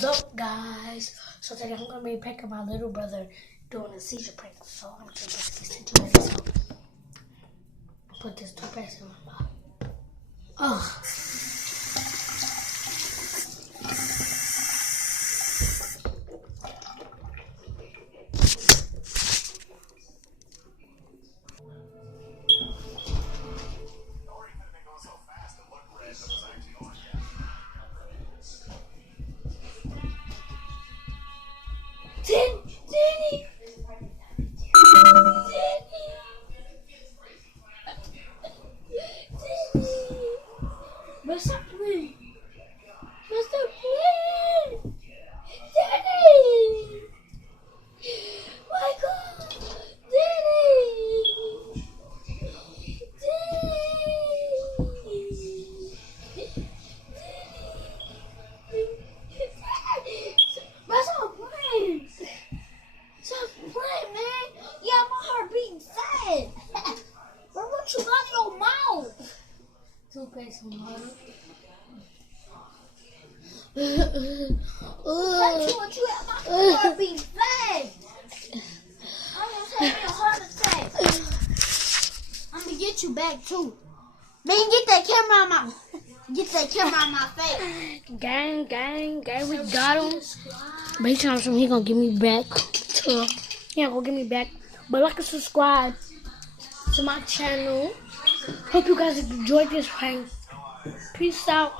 What's up, guys? So today I'm gonna be pranking my little brother doing a seizure prank. So I'm gonna put this into my mouth. Put this toothpaste in my mouth. Ugh. Danny! What's up, please? What's up, please? Danny! My God! Danny! What's up, please? Stop playing, man. Yeah, my heart beating fast. But what you got in your mouth? Toothpaste and water. What you have my heart beating fast. I'm gonna take me a heart attack. I'm gonna get you back too. Man, get that camera on my face. Gang, we got him. But he tells me he gonna give me back. He ain't gonna give me back. But like and subscribe to my channel. Hope you guys enjoyed this prank. Peace out.